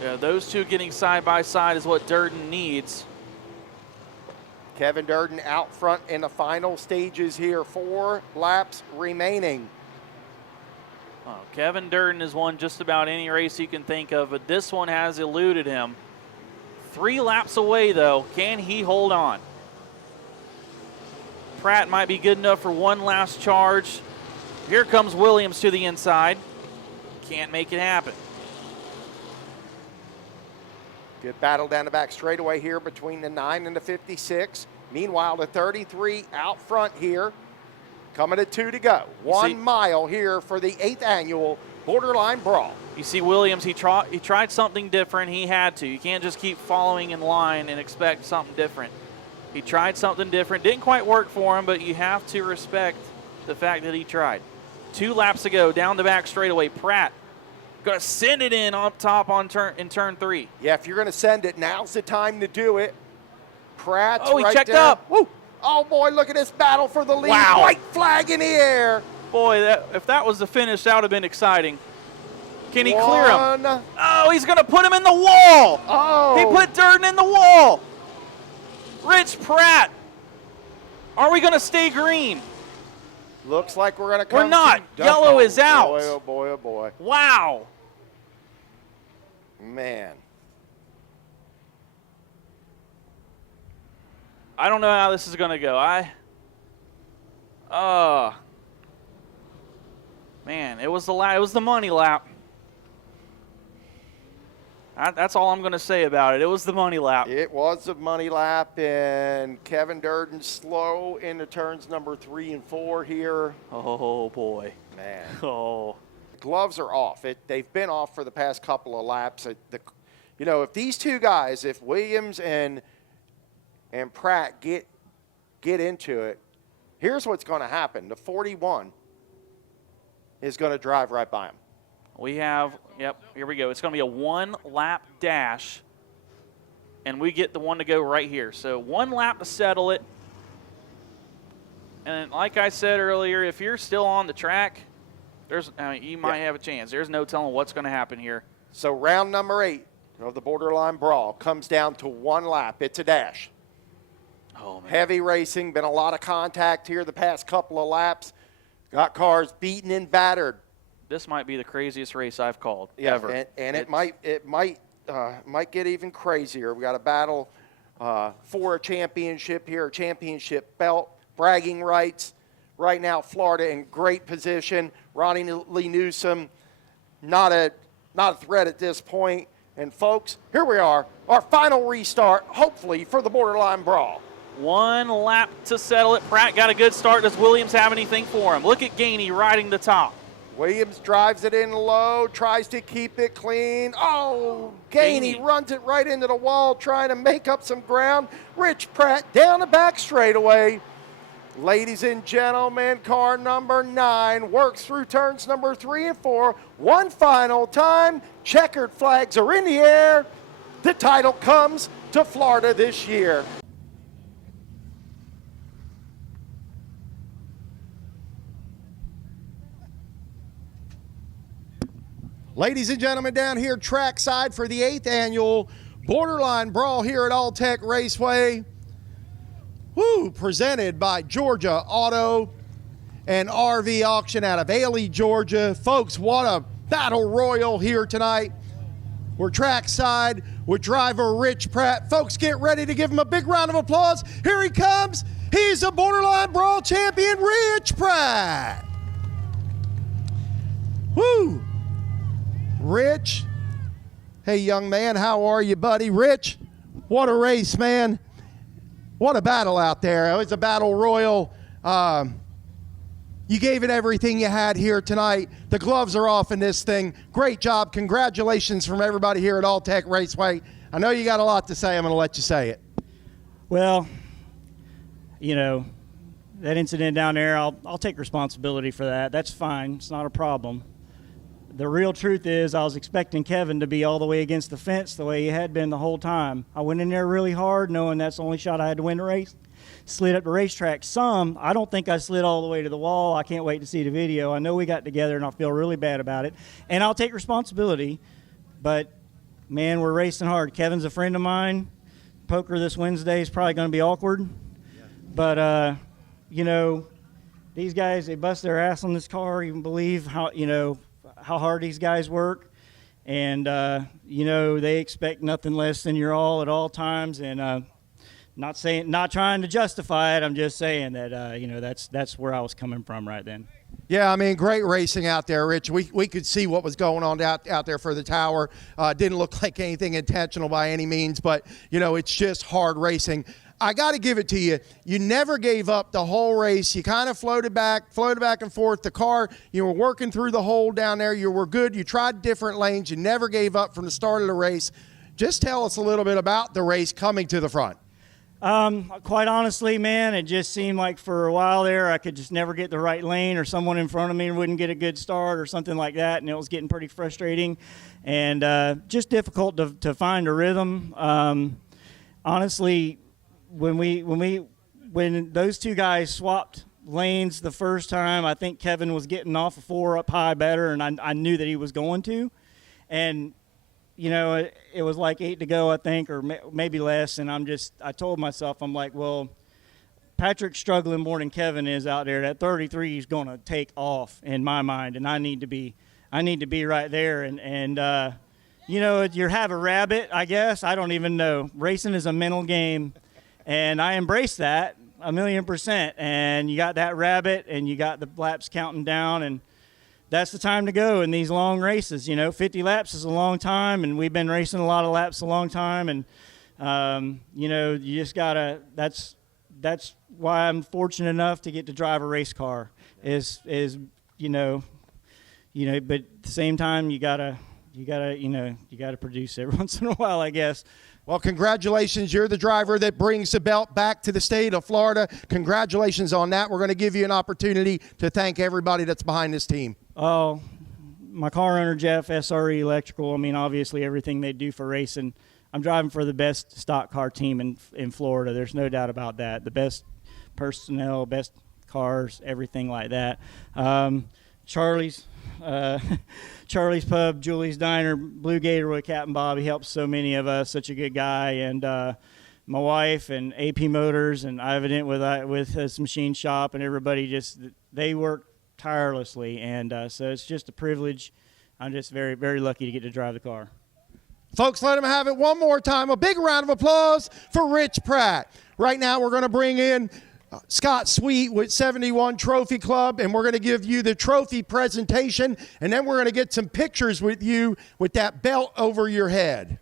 Yeah, those 2 getting side by side is what Durden needs. Kevin Durden out front in the final stages here. 4 laps remaining. Oh, Kevin Durden has won just about any race you can think of, but this one has eluded him. 3 laps away, though. Can he hold on? Pratt might be good enough for 1 last charge. Here comes Williams to the inside. Can't make it happen. Good battle down the back straightaway here between the 9 and the 56. Meanwhile, the 33 out front here. Coming to 2 to go. 1 mile here for the 8th annual Borderline Brawl. You see Williams, he tried something different. He had to. You can't just keep following in line and expect something different. He tried something different. Didn't quite work for him, but you have to respect the fact that he tried. 2 laps to go down the back straightaway. Pratt Gonna send it in up top on turn 3. Yeah, if you're going to send it, now's the time to do it. Pratt's Oh, he right checked there. up. Woo. Oh, boy, look at this battle for the lead. Wow. White flag in the air. Boy, if that was the finish, that would have been exciting. Can he clear him? Oh, he's going to put him in the wall. Oh. He put Durden in the wall. Rich Pratt. Are we going to stay green? Looks like we're going to come. We're not. Yellow is out. Boy, oh, boy, oh, boy. Wow. Man. I don't know how this is going to go. Man, it was the money lap. That's all I'm going to say about it. It was the money lap. It was a money lap, and Kevin Durden slow into turns number 3 and 4 here. Oh, boy. Man. Oh. Gloves are off. They've been off for the past couple of laps. If these two guys, if Williams and Pratt get into it, here's what's going to happen. The 41 is going to drive right by him. We have, here we go. It's going to be a 1-lap dash, and we get the one to go right here. So 1 lap to settle it. And like I said earlier, if you're still on the track, you might have a chance. There's no telling what's going to happen here. So round number 8 of the Borderline Brawl comes down to 1 lap. It's a dash. Oh, man. Heavy racing, been a lot of contact here the past couple of laps. Got cars beaten and battered. This might be the craziest race I've called ever. And it might get even crazier. We got a battle for a championship here, a championship belt, bragging rights. Right now, Florida in great position. Ronnie Lee Newsom, not a threat at this point. And folks, here we are, our final restart, hopefully for the Borderline Brawl. 1 lap to settle it. Pratt got a good start. Does Williams have anything for him? Look at Gainey riding the top. Williams drives it in low, tries to keep it clean. Oh, Gainey runs it right into the wall, trying to make up some ground. Rich Pratt down the back straightaway. Ladies and gentlemen, car number 9 works through turns number 3 and 4. One final time. Checkered flags are in the air. The title comes to Florida this year. Ladies and gentlemen, down here trackside for the 8th annual Borderline Brawl here at Altech Raceway. Presented by Georgia Auto and RV Auction out of Ailey, Georgia. Folks, what a battle royal here tonight. We're trackside with driver Rich Pratt. Folks, get ready to give him a big round of applause. Here he comes. He's a Borderline Brawl champion, Rich Pratt. Rich, hey young man, how are you, buddy? Rich, what a race, man. What a battle out there. It was a battle royal. You gave it everything you had here tonight. The gloves are off in this thing. Great job. Congratulations from everybody here at Altech Raceway. I know you got a lot to say. I'm going to let you say it. Well, that incident down there, I'll take responsibility for that. That's fine. It's not a problem. The real truth is I was expecting Kevin to be all the way against the fence the way he had been the whole time. I went in there really hard knowing that's the only shot I had to win the race. Slid up the racetrack some. I don't think I slid all the way to the wall. I can't wait to see the video. I know we got together and I feel really bad about it. And I'll take responsibility. But, man, we're racing hard. Kevin's a friend of mine. Poker this Wednesday is probably going to be awkward. But, these guys, they bust their ass on this car. You can believe how hard these guys work, and they expect nothing less than your all at all times. And not trying to justify it. I'm just saying that that's where I was coming from right then. Yeah, I mean, great racing out there, Rich. We could see what was going on out there for the tower. Didn't look like anything intentional by any means, but it's just hard racing. I got to give it to you. You never gave up the whole race. You kind of floated back and forth. The car, you were working through the hole down there. You were good. You tried different lanes. You never gave up from the start of the race. Just tell us a little bit about the race coming to the front. Quite honestly, man, it just seemed like for a while there I could just never get the right lane, or someone in front of me wouldn't get a good start or something like that, and it was getting pretty frustrating and just difficult to find a rhythm. Honestly, when those two guys swapped lanes the first time, I think Kevin was getting off a 4 up high better, and I knew that he was going to. And you know, it was like 8 to go, I think, or maybe less. And I told myself, I'm like, well, Patrick's struggling more than Kevin is out there. That 33 is going to take off in my mind, and I need to be right there. And you know, you have a rabbit, I guess. I don't even know. Racing is a mental game, and I embrace that 1,000,000%. And you got that rabbit, and you got the laps counting down, and that's the time to go in these long races. You know, 50 laps is a long time, and we've been racing a lot of laps a long time. And, you know, you just got to – that's why I'm fortunate enough to get to drive a race car is you know, but at the same time you got to produce every once in a while, I guess. Well, congratulations. You're the driver that brings the belt back to the state of Florida. Congratulations on that. We're going to give you an opportunity to thank everybody that's behind this team. Oh, my car owner, Jeff, SRE Electrical. I mean, obviously everything they do for racing. I'm driving for the best stock car team in Florida. There's no doubt about that. The best personnel, best cars, everything like that. Charlie's Pub, Julie's Diner, Blue Gator with Captain Bob. He helps so many of us. Such a good guy. And my wife and AP Motors and Ivident with his machine shop, and everybody they work tirelessly. And so it's just a privilege. I'm just very, very lucky to get to drive the car. Folks, let him have it one more time. A big round of applause for Rich Pratt. Right now we're going to bring in Scott Sweet with 71 Trophy Club, and we're going to give you the trophy presentation, and then we're going to get some pictures with you with that belt over your head.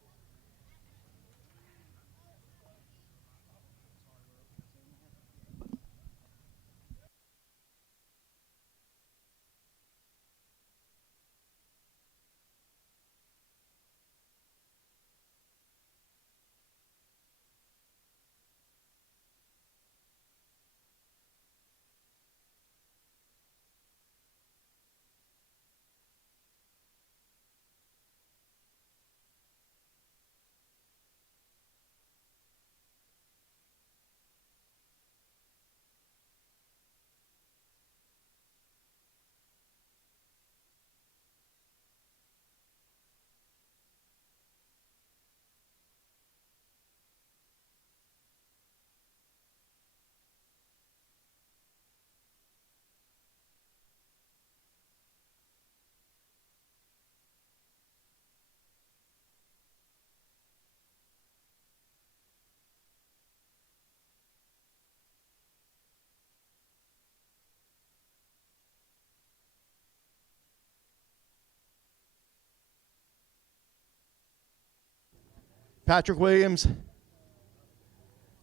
Patrick Williams,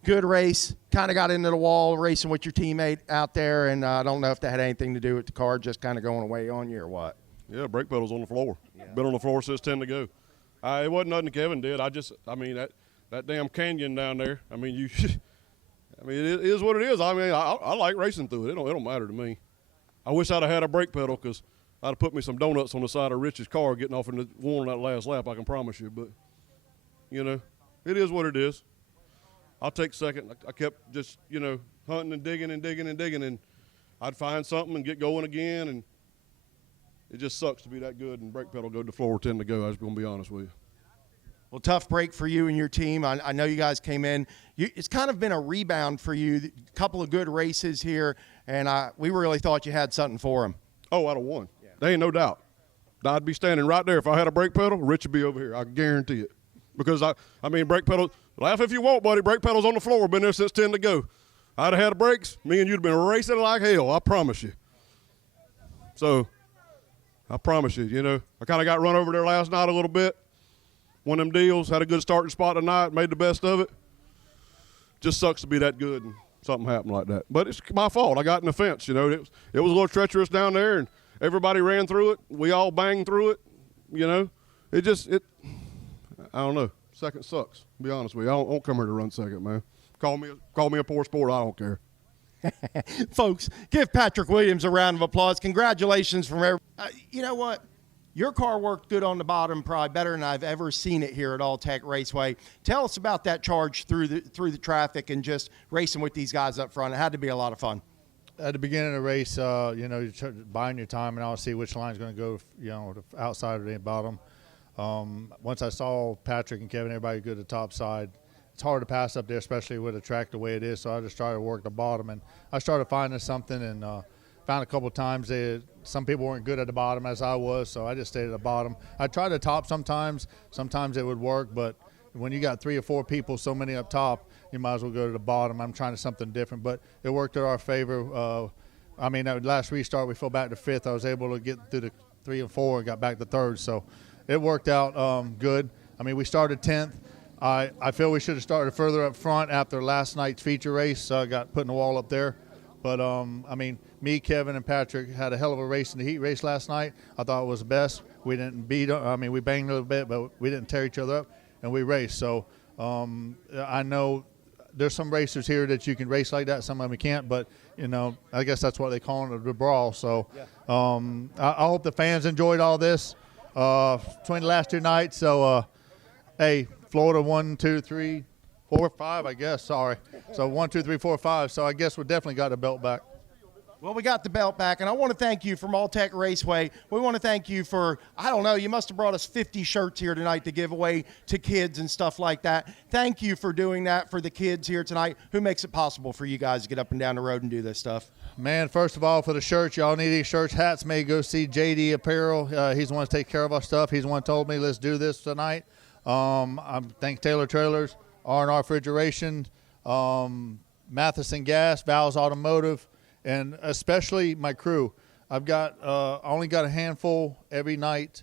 good race. Kind of got into the wall racing with your teammate out there, and I don't know if that had anything to do with the car just kind of going away on you or what. Yeah, brake pedal's on the floor. Yeah. Been on the floor since 10 to go. It wasn't nothing Kevin did. That damn canyon down there. I mean, it is what it is. I mean, I like racing through it. It don't matter to me. I wish I'd have had a brake pedal because I'd have put me some donuts on the side of Rich's car getting off in the one on that last lap, I can promise you. But, you know, it is what it is. I'll take second. I kept just, you know, hunting and digging and digging and digging, and I'd find something and get going again, and it just sucks to be that good and brake pedal go to the floor 10 to go. I was going to be honest with you. Well, tough break for you and your team. I know you guys came in. It's kind of been a rebound for you, a couple of good races here, and we really thought you had something for them. Oh, I'd have won. Yeah. There ain't no doubt. I'd be standing right there. If I had a brake pedal, Rich would be over here. I guarantee it. Because, I mean, brake pedal, laugh if you want, buddy. Brake pedal's on the floor. Been there since 10 to go. I'd have had the brakes. Me and you'd have been racing like hell. I promise you. So, I promise you, you know, I kind of got run over there last night a little bit. One of them deals. Had a good starting spot tonight. Made the best of it. Just sucks to be that good and something happened like that. But it's my fault. I got in the fence, you know. It was a little treacherous down there, and everybody ran through it. We all banged through it, you know. I don't know. Second sucks, to be honest with you. I don't come here to run second, man. Call me a poor sport. I don't care. Folks, give Patrick Williams a round of applause. Congratulations from everyone. You know what? Your car worked good on the bottom, probably better than I've ever seen it here at All-Tech Raceway. Tell us about that charge through the traffic and just racing with these guys up front. It had to be a lot of fun. At the beginning of the race, you're buying your time and I'll see which line's going to go, the outside or the bottom. Once I saw Patrick and Kevin, everybody go to the top side. It's hard to pass up there, especially with the track the way it is. So I just tried to work the bottom, and I started finding something and found a couple of times some people weren't good at the bottom as I was, so I just stayed at the bottom. I tried to top sometimes. Sometimes it would work, but when you got 3 or 4 people, so many up top, you might as well go to the bottom. I'm trying to something different, but it worked in our favor. That last restart, we fell back to 5th. I was able to get through the 3 and 4 and got back to 3rd, so it worked out good. We started 10th. I feel we should have started further up front after last night's feature race. I got put in the wall up there. But, me, Kevin, and Patrick had a hell of a race in the heat race last night. I thought it was the best. We didn't beat them. We banged a little bit, but we didn't tear each other up, and we raced. So I know there's some racers here that you can race like that. Some of them can't, but, I guess that's what they call it, the Brawl. So I hope the fans enjoyed all this between the last 2 nights. So, hey, Florida 1, 2, 3, 4, 5, I guess. Sorry. So 1, 2, 3, 4, 5. So I guess we definitely got the belt back. Well, we got the belt back, and I want to thank you from All-Tech Raceway. We want to thank you for, I don't know, you must have brought us 50 shirts here tonight to give away to kids and stuff like that. Thank you for doing that for the kids here tonight. Who makes it possible for you guys to get up and down the road and do this stuff? Man, first of all, for the shirts, y'all need these shirts, hats, may go see JD Apparel. He's the one to take care of our stuff. He's the one who told me, let's do this tonight. I thank Taylor Trailers, R&R Refrigeration, Matheson Gas, Val's Automotive, and especially my crew. I only got a handful every night.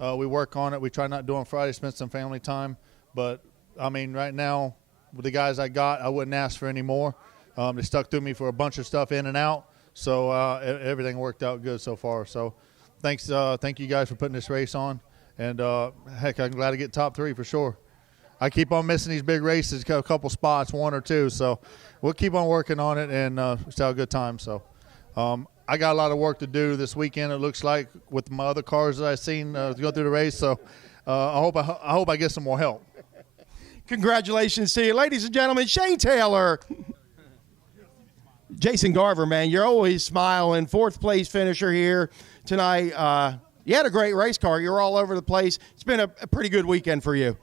We work on it. We try not to do on Friday, spend some family time. But, right now, with the guys I got, I wouldn't ask for any more. They stuck through me for a bunch of stuff in and out. So everything worked out good so far. So thank you guys for putting this race on. And, heck, I'm glad to get top 3 for sure. I keep on missing these big races, a couple spots, 1 or 2. So we'll keep on working on it and just have a good time. So I got a lot of work to do this weekend, it looks like, with my other cars that I've seen go through the race. So I hope I get some more help. Congratulations to you. Ladies and gentlemen, Shane Taylor. Jason Garver, man, you're always smiling. 4th place finisher here tonight. You had a great race car. You were all over the place. It's been a pretty good weekend for you.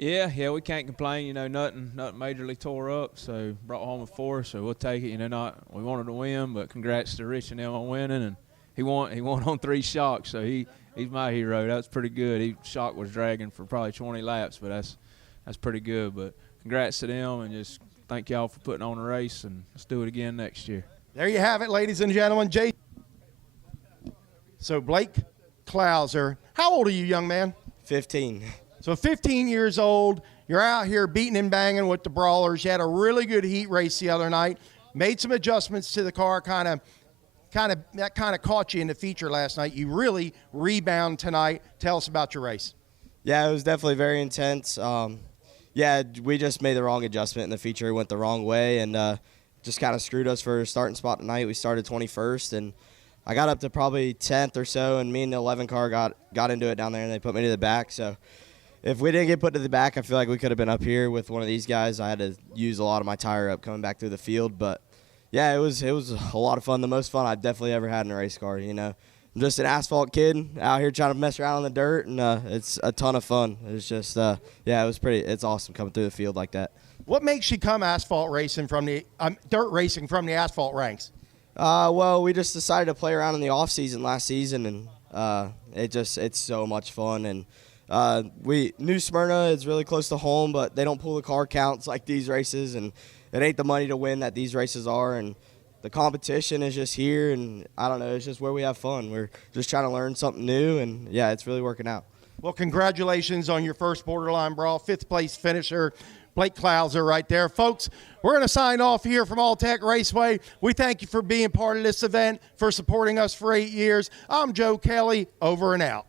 Yeah, we can't complain. Nothing majorly tore up. So brought home a 4, so we'll take it. We wanted to win, but congrats to Rich and them on winning. And he won on 3 shocks, so he's my hero. That's pretty good. Shock was dragging for probably 20 laps, but that's pretty good. But congrats to them, and just thank y'all for putting on a race, and let's do it again next year. There you have it, ladies and gentlemen. So Blake Klauser, how old are you, young man? 15. So 15 years old, you're out here beating and banging with the Brawlers. You had a really good heat race the other night. Made some adjustments to the car, kind of caught you in the feature last night. You really rebound tonight. Tell us about your race. Yeah, it was definitely very intense. We just made the wrong adjustment in the feature. It went the wrong way and just kind of screwed us for starting spot tonight. We started 21st, and I got up to probably 10th or so, and me and the 11 car got into it down there, and they put me to the back. So if we didn't get put to the back, I feel like we could have been up here with one of these guys. I had to use a lot of my tire up coming back through the field. But, yeah, it was a lot of fun, the most fun I've definitely ever had in a race car, I'm just an asphalt kid out here trying to mess around in the dirt, and it's a ton of fun. It's just, it's awesome coming through the field like that. What makes you come asphalt racing from the dirt racing from the asphalt ranks? Well, we just decided to play around in the off season last season, and it's so much fun. And New Smyrna is really close to home, but they don't pull the car counts like these races, and it ain't the money to win that these races are. And the competition is just here, and I don't know, it's just where we have fun. We're just trying to learn something new, and yeah, it's really working out. Well, congratulations on your first Borderline Brawl, 5th place finisher. Blake Klauser right there. Folks, we're going to sign off here from All-Tech Raceway. We thank you for being part of this event, for supporting us for 8 years. I'm Joe Kelly, over and out.